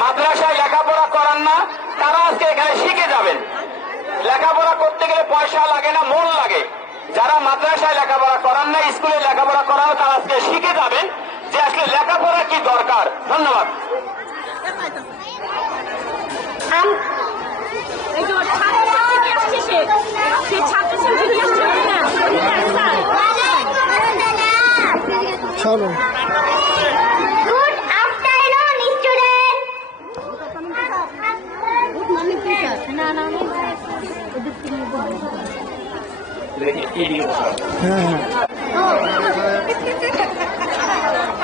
মাদ্রাসায় লেখাপড়া করান না তারা আজকে এখানে শিখে যাবেন। লেখাপড়া করতে গেলে পয়সা লাগে না, মন লাগে। যারা মাদ্রাসায় লেখাপড়া করান না, স্কুলে লেখাপড়া করানো, তারা আজকে শিখে যাবেন যে আসলে লেখাপড়া কি দরকার। ধন্যবাদ। চলো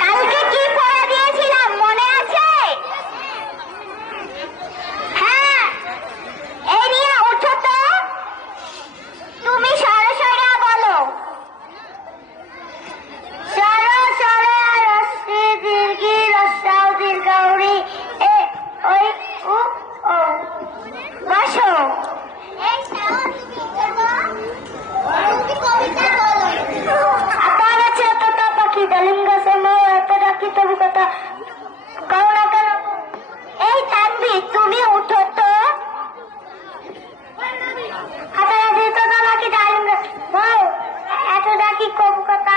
কালকে কি পড়া দিয়েছিলাম মনে আছে? হ্যাঁ, এই নিয়ে উঠো তো, তুমি সরাসরি বলো। সরো সরো রস্যি দীর্ঘি রস্যাও দীর্ঘাউরি এ ওই উ ও বসো। এই সারা তুমি করবো কবিতা বলো। আকারা চেততা পাখি ডালিঙ্গা সময় এত ডাকি তবু কথা কও না কেন? এই তানভি তুমি উঠো তো। আকারা চেততা পাখি ডালিঙ্গা এত ডাকি তবু কথা।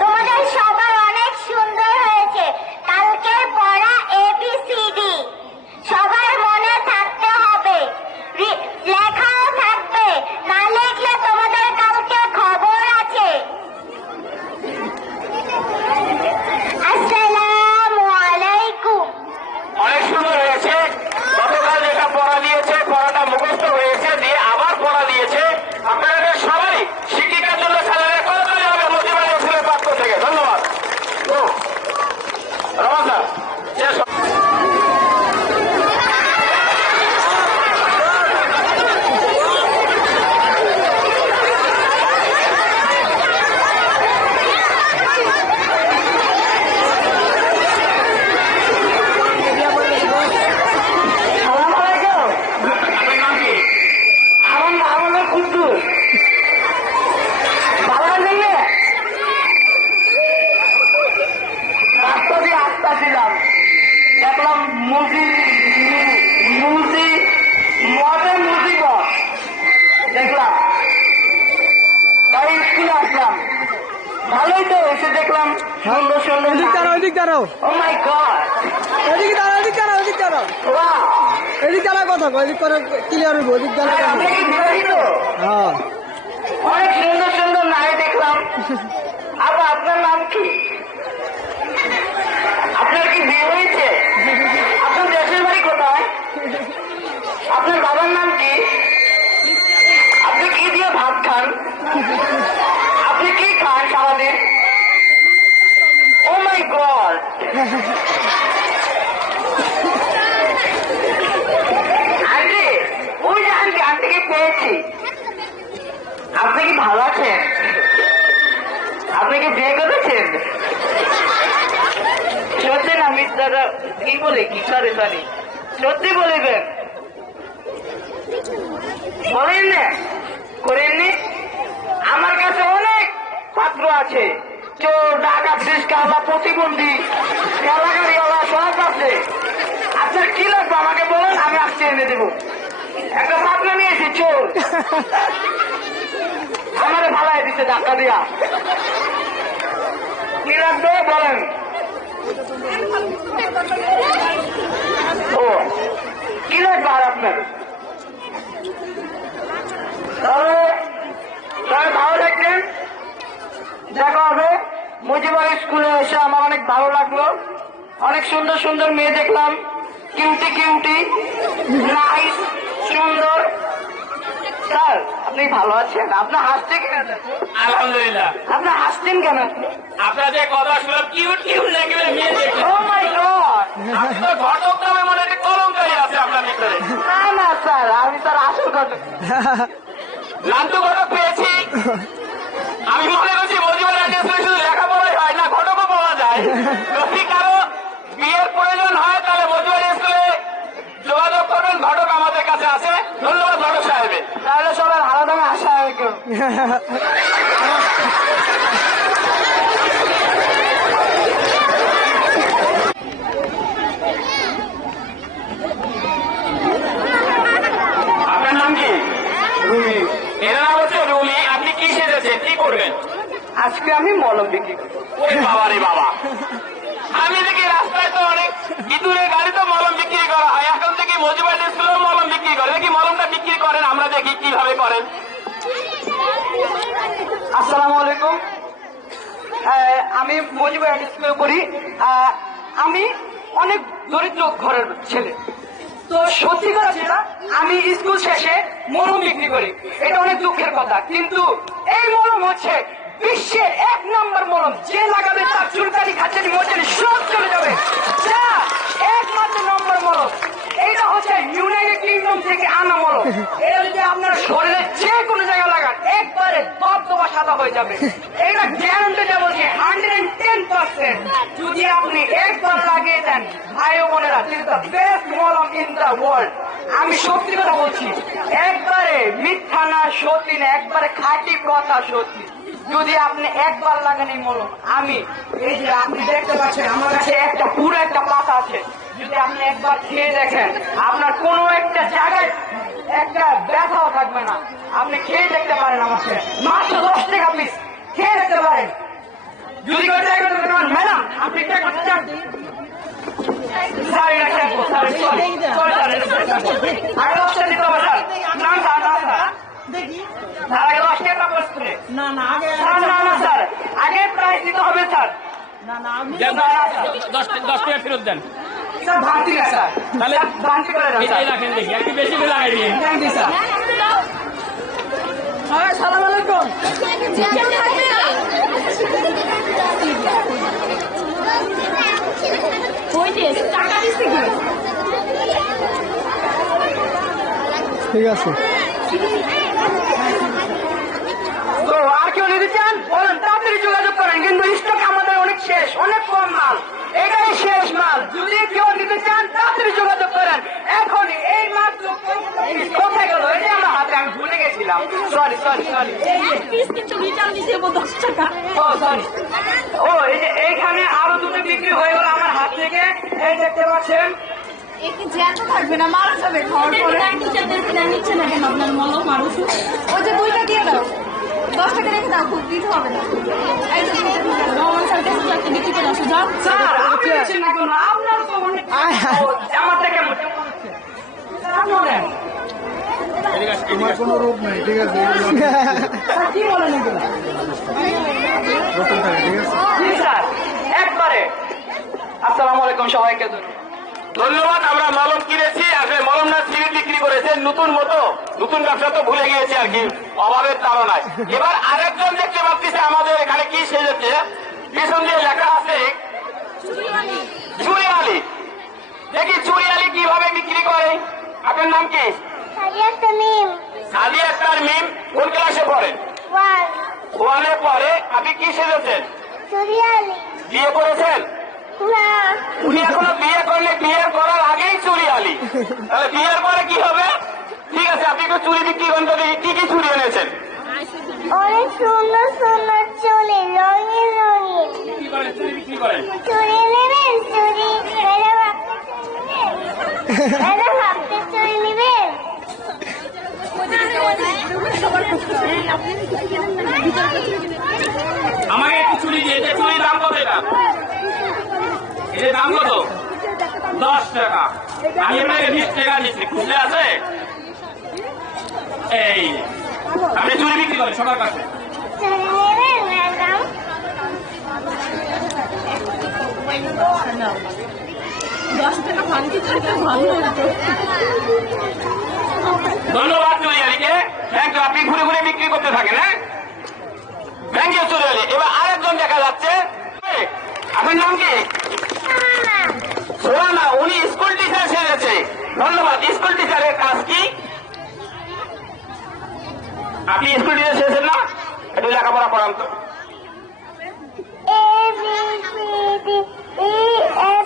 তোমাদের সবার অনেক সুন্দর হয়েছে। কালকে পড়া ABCD সবার মনে থাকতে হবে, লেখাও থাকবে। না লিখলে তোমাদের কালকে খবর আছে। আসসালামু আলাইকুম। অনেক সুন্দর হয়েছে। গতকাল যেটা পড়া দিয়েছে, পড়াটা মুখস্থ হয়েছে, দিয়ে আবার পড়া দিয়েছে। আপনাদের সবাই শিক্ষিকার জন্য খেলার করতে হবে মজিবাড়ি স্কুলের পক্ষ থেকে। ধন্যবাদ। রমজান শেষ। দেখলাম দেখলাম তাই স্কুলে আসলাম। ভালোই তো এসে দেখলাম সুন্দর সুন্দর। এদিক দাঁড়াও ও মাই গড, এদিকে দাঁড়াও এদিক দাঁড়াও এদিক দাঁড়াও ওয়াও, এদিক দাঁড়া কথা কো এদিক করে ক্লিয়ার হইব এদিক দাঁড়া কথা। আপনি কি বিবাহিত? হ্যাঁ অনেক সুন্দর সুন্দর নারী দেখলাম। আবার আপনার নাম কি? আপনার কি বিয়ে হয়েছে? আপনার দেশের বাড়ি কোথায়? আপনার বাবার নাম কি? আপনি কি দিয়ে ভাত খান? আপনি কি খান সারাদিন? ও মাই গড, আন্টি, ওই যে আন্টি, আন্টিকে পেয়েছি। আপনি কি ভালো আছেন? আপনি কি বিয়ে করেছেন? সত্যি না মিথ্যাটা কি বলে কি করে সরি সত্যি বলিবেন? বলেন না করেননি? আমার কাছে অনেক পাত্র আছে, চোর ডাকাত রিস্কাওয়ালা প্রতিবন্ধী এলাকারিওয়ালা সব আছে। আপনার কি লাগবে আমাকে বলেন, আমি আজকে এনে দেবো। একটা পাত্র নিয়েছি চোর, আমারে ভালাই দিচ্ছে ধাক্কা দিয়া। কি লাগবে বলেন? ও কি লাগবে আর আপনার? তাহলে ভালো থাকবেন, দেখা হবে। মুজিবাড়ি স্কুলে এসে আমার অনেক ভালো লাগলো। অনেক সুন্দর সুন্দর মেয়ে দেখলাম, কিউটি কিউটি নাইস সুন্দর। স্যার আপনি ভালো আছেন? আপনার হাসছে কেন? আলহামদুলিল্লাহ। আপনার হাসছেন কেন? আপনার যে কথা শুনলাম কিউট কিউট লাগবে মেয়ে দেখে। ও মাই গড, আপনার ঘটক নামে মনে হয় কলঙ্কারী আছে আপনার ভিতরে। না না স্যার, আমি স্যার আসল কথা। লান্তু ঘটক পেয়েছি। আমি মনে করছি মজিবুর শুধু লেখাপড়াই হয় না, ঘটকও পাওয়া যায়। যদি কারো বিয়ের প্রয়োজন হয় তাহলে মজিবুর স্কুলে যোগাযোগ করবেন, ঘটক আমাদের কাছে আছে। ধন্যবাদ ঘটক সাহেব। তাহলে সবার আলাদা আসা হয় কেউ। আজকে আমি মলম বিক্রি করবো। ওই বাবা রে বাবা, আমি দেখি রাস্তায় তো অনেক ইঁদুরের গাড়ি তো মলম বিক্রি করা হয়, এখন থেকে মজিবর স্কুলেও মলম বিক্রি করে, দেখি মলমটা বিক্রি করেন, আমরা দেখি কিভাবে করেন। আসসালামু আলাইকুম। আমি মজিবর স্কুলে করি। আমি অনেক দরিদ্র ঘরের ছেলে, তো সত্যি কথা যেটা, আমি স্কুল শেষে মলম বিক্রি করি। এটা অনেক দুঃখের কথা, কিন্তু এই মলম হচ্ছে বিশ্বের 1 নম্বর মলম। যে লাগাবে তার চুলকানি, খাঁচানি, মোচানি সব চলে যাবে। যা একমাত্র নম্বর মলম। এটা হচ্ছে ইউনাইটেড কিংডম থেকে আনা মলম। এটা যদি আপনার শরীরে যে কোনো জায়গায় লাগান, একবারে দবদবা সাদা হয়ে যাবে। এটা গ্যারান্টি দেবো যে 110%। যদি আপনি একবার লাগিয়ে দেন, ভাই ও বোনেরা, দিস দ্য বেস্ট মলম ইন দ্য ওয়ার্ল্ড। আমি সত্যি কথা বলছি, একবারে মিথ্যা না, সত্যি না, একবারে খাঁটি কথা সত্যি। যদি আপনি একবার লাগান এই মলম, আমি এই যে আপনি দেখতে পাচ্ছেন আমার কাছে একটা পুরো একটা পাতা আছে, যদি আপনি একবার খেয়ে দেখেন, আপনার কোনো একটা জায়গায় একটা ব্যথাও থাকবে না। আপনি খেয়ে দেখতে পারেন, আমাকে মাত্র 10 টাকা পিস, খেয়ে দেখতে পারেন। যদি কেউ ট্রাই করতে পারেন, ম্যাডাম আপনি ট্রাই করতে চান? স্যার এটা ট্রাই করুন, স্যার সরি স্যার, এটা ট্রাই করুন। আগে 10 টাকা দিতে হবে স্যার। না স্যার, না স্যার, দেখি স্যার আগে 10 টাকা করে। না না আগে স্যার না না স্যার, আগে প্রাইস দিতে হবে স্যার। না না আমি 10 টাকা ফেরত দেন, স্যার ভান্তি না স্যার, তাহলে ভান্তি করে দেন স্যার। এটাই রাখেন, দেখি আর কি বেশি করে লাগাই দিয়ে। Thank you sir. সালাম আলাইকুম। ঠিক আছে। তো আর কেউ নিতে চান বলেন, তাড়াতাড়ি যোগাযোগ করেন, কিন্তু স্টক আমাদের অনেক শেষ, অনেক কম মাল, এটাই শেষ মাল। যদি কেউ নিতে চান তাড়াতাড়ি যোগাযোগ করেন এখনই। এই মাত্র কোথায় গেল? এই যে আমার হাতে, আমি ভুলে গেছিলাম, সরি সরি সরি। ও সরি, ও এই যে এইখানে আরো দুটো বিক্রি হয়ে গেল আমার হাত থেকে, এই দেখতে পাচ্ছেন। একটু জ্যান্ত থাকবে না, মারা যাবে খাওয়ার পরে। নিচ্ছে না কেন আপনার মলম মানুষ? ওই যে 2টা দিয়ে দাও, 10 টাকা রেখে দাও, খুব দিতে হবে না। এই যে রহমান স্যার কাছে একটা বিক্রি করে আসো, যাও। স্যার আপনি দিচ্ছেন না কেন? আপনার তো অনেক জামাটা কেমন কেমন হচ্ছে? স্যার বলেন। আমার কোনো রোগ নাই, ঠিক আছে। স্যার কি বলেন এগুলো? রতন থাকে, ঠিক আছে। জি স্যার, একবারে। আসসালামু আলাইকুম সবাইকে। ধন্যবাদ। আমরা মলম কিনেছি, আসলে মলম না সিঁড়ি বিক্রি করেছে, নতুন মতো, নতুন ব্যবসা তো ভুলে গিয়েছি আর কি, অভাবের তাড়নায়। এবার আরেকজন দেখতে পাচ্ছি আমাদের এখানে কি সেজেছে, পিছন দিয়ে লেখা আছে চুরি আলী। দেখি চুরি আলী কিভাবে বিক্রি করে। আপনার নাম কি? সাদিয়া তামিম সাদিয়া তামিম। কোন ক্লাসে পড়েন? 1 ওয়ানে পড়ে। আপনি কি সেজেছেন? চুরিয়ালি বিয়ে করেছেন? না উনি এখনো বিয়ে করলে, বিয়ে করার আগেই চুরি আলী, তাহলে বিয়ের পরে কি হবে? ঠিক আছে, আপনি একটু চুরি বিক্রি করেন তো, দেখি কি কি চুরি এনেছেন। অনেক সুন্দর সুন্দর চুড়ি, রঙিন রঙিন কি করেন? চুরি বিক্রি করেন? চুড়ি নেবেন? চুড়ি ম্যাডাম আপনি চুড়ি নেবেন? ম্যাডাম আপনি চুড়ি নেবেন? আমাকে একটু চুরি দিয়ে, এটা চুরির দাম কত? এটা এর দাম কত? 10 টাকা। আমি আপনাকে 20 টাকা দিচ্ছি, খুশি আছে? এই আপনি চুরি বিক্রি করেন সবার কাছে। চুড়ি নেবেন ম্যাডাম? 10 টাকা ভাঙতি থাকলে ভালো হতো। ধন্যবাদ চুরি আলীকে, থ্যাংক ইউ। আপনি ঘুরে ঘুরে বিক্রি করতে থাকেন। হ্যাঁ, থ্যাংক ইউ চুরি আলী। এবার আরেকজন দেখা যাচ্ছে, আপনার নাম কি? সোহানা। উনি স্কুল টিচার সেজেছে। ধন্যবাদ। স্কুল টিচারের কাজ কি? আপনি স্কুল টিচার সেজেছেন না? একটু লেখাপড়া করান তো। A B C D E F